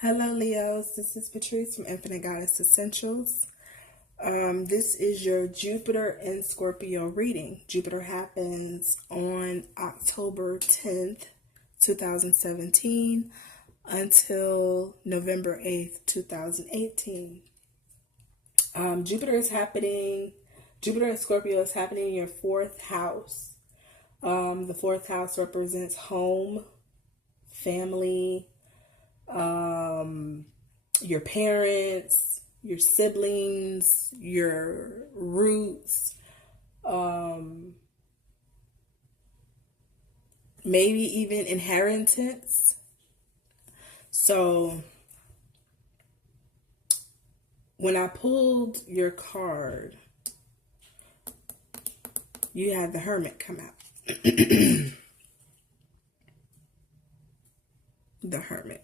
Hello, Leos. This is Patrice from Infinite Goddess Essentials. This is your Jupiter and Scorpio reading. Jupiter happens on October 10th, 2017 until November 8th, 2018. Jupiter and Scorpio is happening in your fourth house. The fourth house represents home, family, your parents, your siblings, your roots, maybe even inheritance. So when I pulled your card, you had the Hermit come out. The Hermit.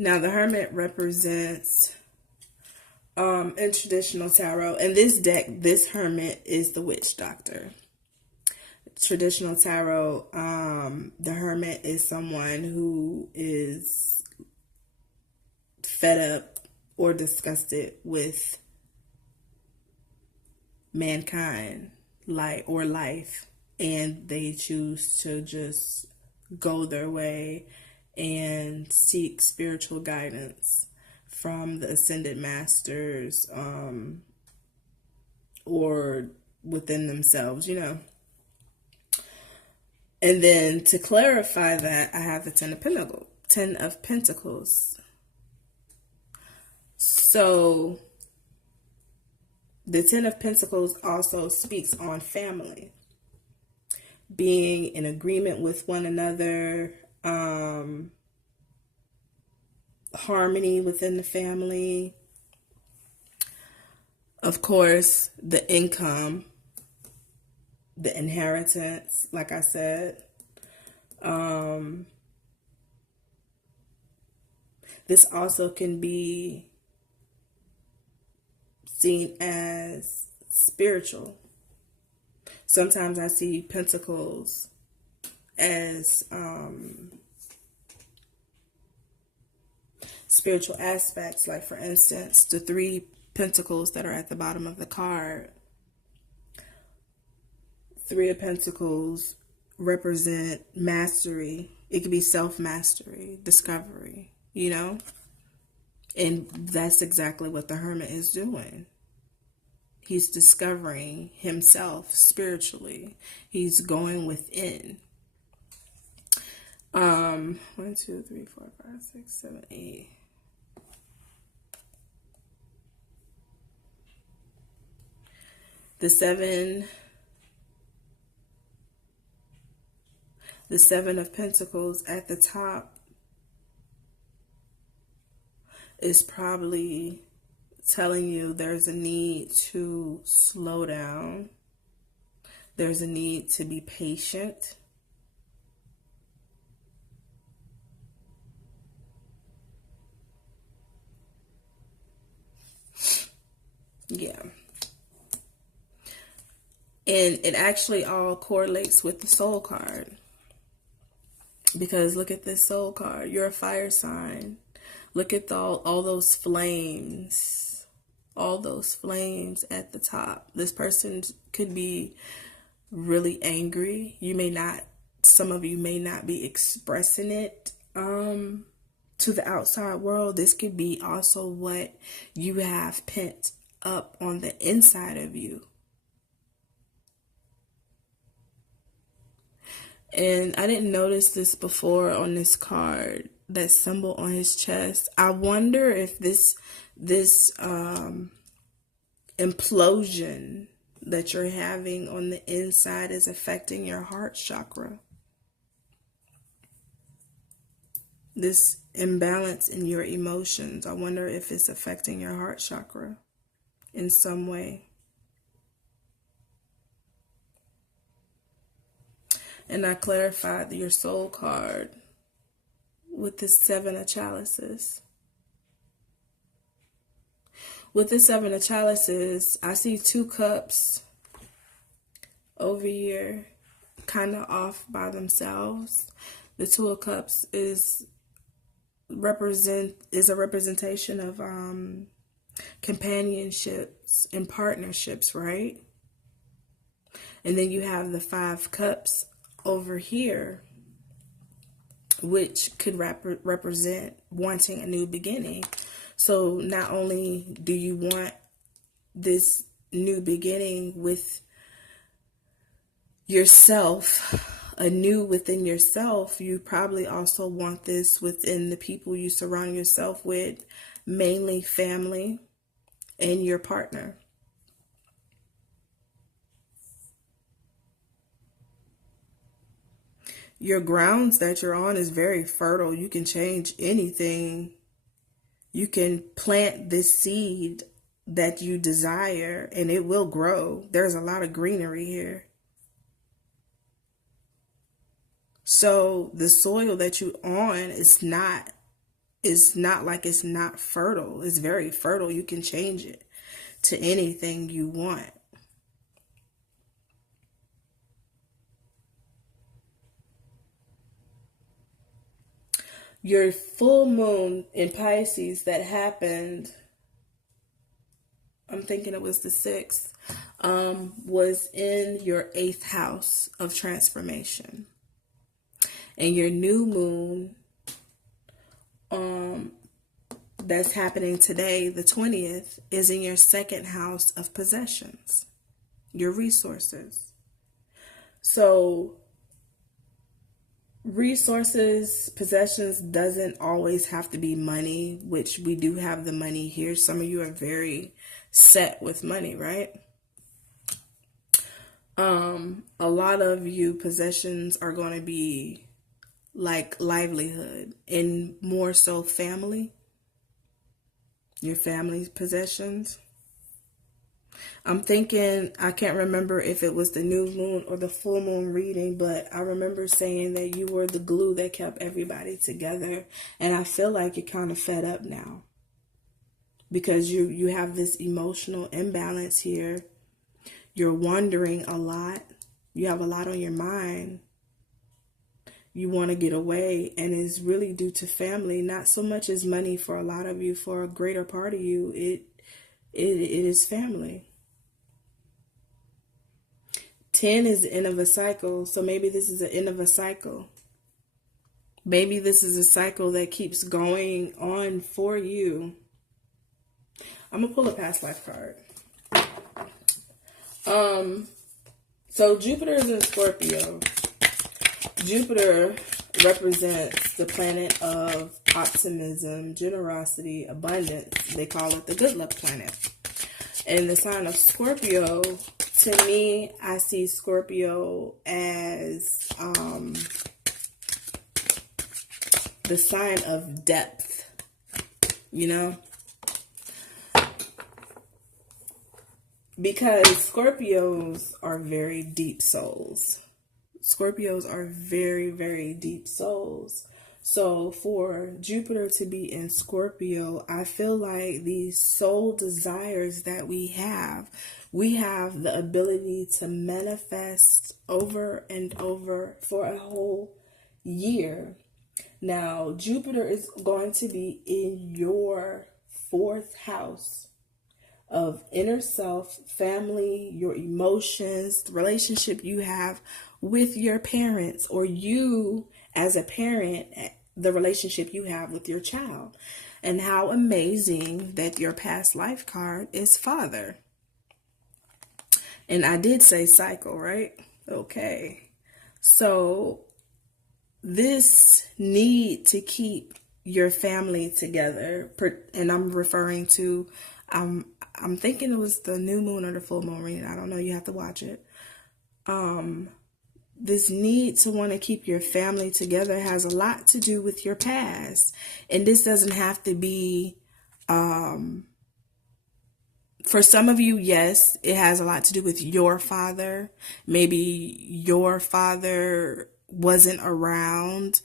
Now, the Hermit represents, in traditional tarot, in this deck, this Hermit is the witch doctor. Traditional tarot, the Hermit is someone who is fed up or disgusted with mankind, or life, and they choose to just go their way and seek spiritual guidance from the ascended masters, or within themselves, And then to clarify that, I have the Ten of Pentacles. So the Ten of Pentacles also speaks on family, being in agreement with one another, harmony within the family. Of course, the income, the inheritance, like I said. This also can be seen as spiritual. Sometimes I see pentacles as spiritual aspects, like for instance, the 3 pentacles that are at the bottom of the card. 3 of Pentacles represent mastery. It could be self-mastery, discovery, And that's exactly what the Hermit is doing. He's discovering himself spiritually. He's going within. 1, 2, 3, 4, 5, 6, 7, 8. The 7 of Pentacles at the top is probably telling you there's a need to slow down. There's a need to be patient. Yeah. And it actually all correlates with the Soul card. Because look at this Soul card. You're a fire sign. Look at all those flames. All those flames at the top. This person could be really angry. Some of you may not be expressing it to the outside world. This could be also what you have pent up on the inside of you. And I didn't notice this before on this card, that symbol on his chest. I wonder if this implosion that you're having on the inside is affecting your heart chakra. This imbalance in your emotions, I wonder if it's affecting your heart chakra in some way. And I clarified your Soul card with the 7 of Chalices. With the 7 of Chalices, I see 2 cups over here, kind of off by themselves. The 2 of Cups is is a representation of companionships and partnerships, right? And then you have the 5 cups over here, which could represent wanting a new beginning. So not only do you want this new beginning with yourself, anew within yourself, you probably also want this within the people you surround yourself with, mainly family and your partner. Your grounds that you're on is very fertile. You can change anything. You can plant this seed that you desire and it will grow. There's a lot of greenery here. So the soil that you on is not like it's not fertile. It's very fertile. You can change it to anything you want. Your full moon in Pisces that happened, I'm thinking it was the 6th, was in your 8th house of transformation. And your new moon that's happening today, the 20th, is in your 2nd house of possessions, your resources. So resources, possessions doesn't always have to be money, which we do have the money here. Some of you are very set with money, right? A lot of you possessions are going to be like livelihood and more so family, your family's possessions. I'm thinking, I can't remember if it was the new moon or the full moon reading, but I remember saying that you were the glue that kept everybody together. And I feel like you're kind of fed up now because you have this emotional imbalance here. You're wondering a lot. You have a lot on your mind. You want to get away, and it's really due to family, not so much as money for a lot of you. For a greater part of you, it is family. 10 is the end of a cycle, so maybe this is the end of a cycle. Maybe this is a cycle that keeps going on for you. I'm going to pull a past life card. So Jupiter is in Scorpio. Jupiter represents the planet of optimism, generosity, abundance. They call it the good luck planet. And the sign of Scorpio, to me, I see Scorpio as the sign of depth, you know? Because Scorpios are very deep souls. Scorpios are very, very deep souls. So for Jupiter to be in Scorpio, I feel like these soul desires that we have the ability to manifest over and over for a whole year. Now, Jupiter is going to be in your 4th house of inner self, family, your emotions, the relationship you have with your parents, or you as a parent, the relationship you have with your child. And how amazing that your past life card is father. And I did say cycle, right? Okay. So this need to keep your family together, and I'm referring to, I'm thinking it was the new moon or the full moon reading. I don't know. You have to watch it. This need to want to keep your family together has a lot to do with your past. And this doesn't have to be, for some of you, yes, it has a lot to do with your father. Maybe your father wasn't around.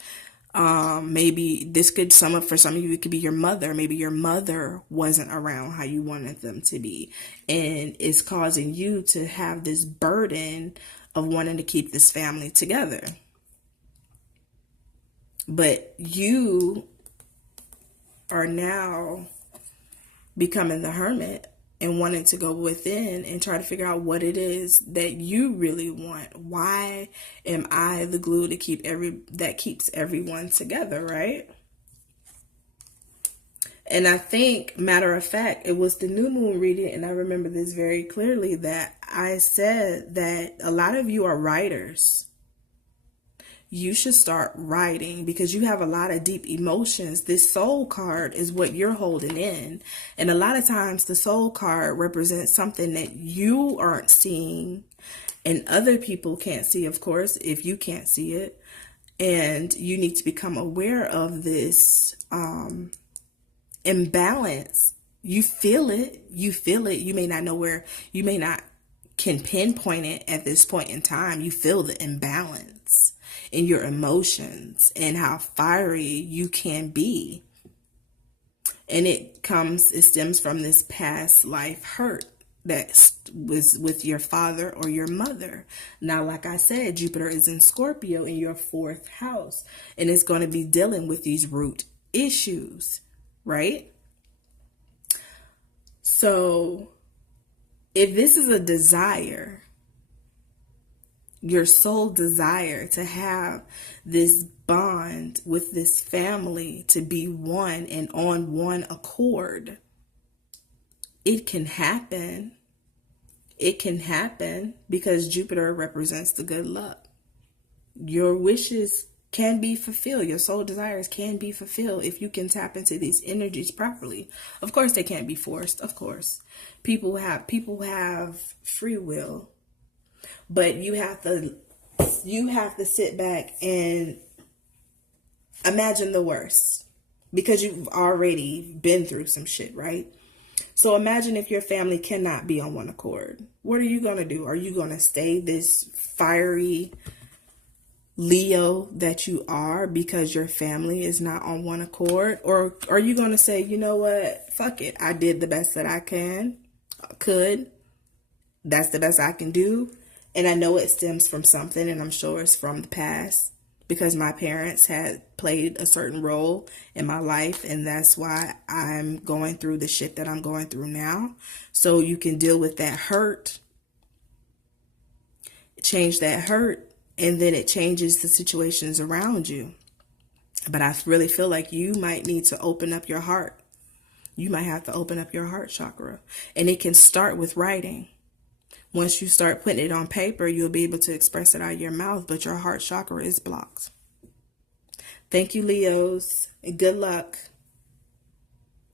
Maybe this could for some of you, it could be your mother. Maybe your mother wasn't around how you wanted them to be, and it's causing you to have this burden of wanting to keep this family together. But you are now becoming the hermit and wanting to go within and try to figure out what it is that you really want. Why am I the glue to that keeps everyone together, right? And I think, matter of fact, it was the new moon reading, and I remember this very clearly, that I said that a lot of you are writers. You should start writing because you have a lot of deep emotions. This soul card is what you're holding in. And a lot of times the soul card represents something that you aren't seeing and other people can't see, of course, if you can't see it. And you need to become aware of this imbalance. You feel it. You feel it. You may not know where, you may not can pinpoint it at this point in time. You feel the imbalance in your emotions and how fiery you can be. And it stems from this past life hurt that was with your father or your mother. Now, like I said, Jupiter is in Scorpio in your 4th house, and it's going to be dealing with these root issues, right? So if this is a desire, your soul desire to have this bond with this family, to be one and on one accord, it can happen. It can happen because Jupiter represents the good luck. Your wishes can be fulfilled. Your soul desires can be fulfilled if you can tap into these energies properly. Of course, they can't be forced. Of course, people have free will. But you have to sit back and imagine the worst because you've already been through some shit, right? So imagine if your family cannot be on one accord. What are you going to do? Are you going to stay this fiery Leo that you are because your family is not on one accord? Or are you going to say, you know what? Fuck it. I did the best that I could. That's the best I can do. And I know it stems from something, and I'm sure it's from the past because my parents had played a certain role in my life, and that's why I'm going through the shit that I'm going through now. So you can deal with that hurt, change that hurt, and then it changes the situations around you. But I really feel like you might need to open up your heart. You might have to open up your heart chakra, and it can start with writing. Once you start putting it on paper, you'll be able to express it out of your mouth, but your heart chakra is blocked. Thank you, Leos, and good luck.